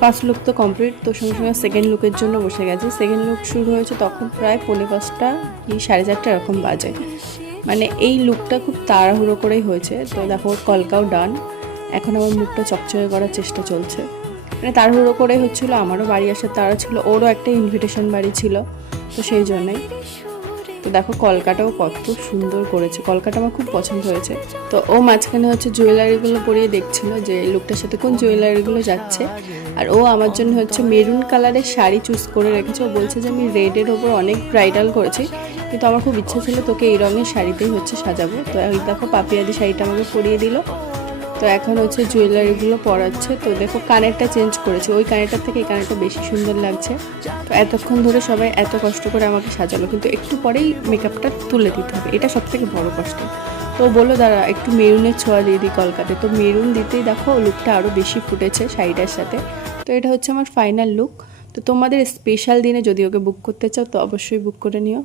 First look তো complete, তো সঙ্গে সঙ্গে সেকেন্ড লুকের জন্য বসে গেছি। সেকেন্ড লুক শুরু হয়েছে তখন প্রায় 4:45 কি 4:30 এরকম বাজে। মানে এই লুকটা খুব তাড়াহুড়ো করেই হয়েছে। তো দেখো কলকাও ডান, এখন আমার মুখটা চকচকে করার চেষ্টা চলছে। মানে তাড়াহুড়ো করে হচ্ছিলো, আমারও বাড়ি আসার তাড়া ছিল, ওরও একটা ইনভিটেশন বাড়ি ছিল, তো সেই জন্যই। তো দেখো কলকাটাও কত সুন্দর করেছে, কলকাটা আমার খুব পছন্দ হয়েছে। তো ও মাঝখানে হচ্ছে জুয়েলারিগুলো পরিয়ে দেখছিল যে লুকটার সাথে কোন জুয়েলারিগুলো যাচ্ছে। আর ও আমার জন্য হচ্ছে মেরুন কালারের শাড়ি চুজ করে রেখেছে। ও বলছে যে আমি রেডের ওপর অনেক ব্রাইডাল করেছি, কিন্তু আমার খুব ইচ্ছা ছিল তোকে এই রঙের শাড়িতেই হচ্ছে সাজাবো। তো এই দেখো পাপিয়াদি শাড়িটা আমাকে পরিয়ে দিল। তো এখন হচ্ছে জুয়েলারিগুলো পরাচ্ছে। তো দেখো কানেরটা চেঞ্জ করেছে, ওই কানেরটার থেকে এই কানেরটা বেশি সুন্দর লাগছে। তো এতক্ষণ ধরে সবাই এত কষ্ট করে আমাকে সাজালো, কিন্তু একটু পরেই মেকআপটা তুলে দিতে হবে, এটা সব থেকে বড় কষ্ট। তো বললো দাঁড়া একটু মেরুনের ছোঁয়া দিয়ে দিই কলকাতায়। তো মেরুন দিতেই দেখো লুকটা আরও বেশি ফুটেছে শাড়িটার সাথে। তো এটা হচ্ছে আমার ফাইনাল লুক। তো তোমাদের স্পেশাল দিনে যদি ওকে বুক করতে চাও তো অবশ্যই বুক করে নিও।